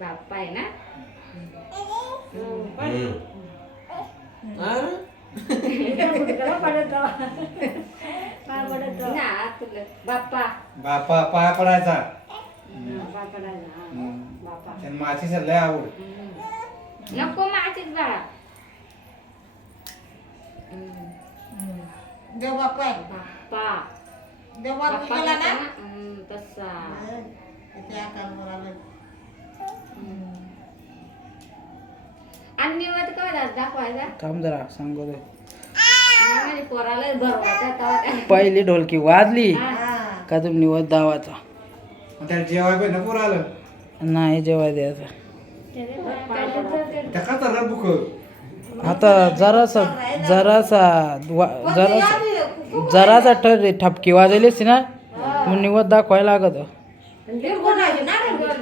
बाप्पा आहे ना बाप्पा बापा पाया पडायचा बाप्पा त्यांना मातीचा लय आवड. नको माचीच बाळा देव बाप्पा आहे. बाप्पा देव बाप्पा बाप्पा गेला ना तसा त्या कामावर आलं. आणि निवड काय दाखवायचा थांब जरा सांगू दे. नाही, पोराला भरवायचा पहिली ढोलकी वाजली हा. का तुम्ही निवद दावाचा त्याला जेवाय पण नको आलं नाही जेवाय द्यायचा. त्या का तर बुक आता जरासा जरासा ठपकी वाजवली असती ना मग निवद दाखवायला लागत. देव कोण आहे ना रे?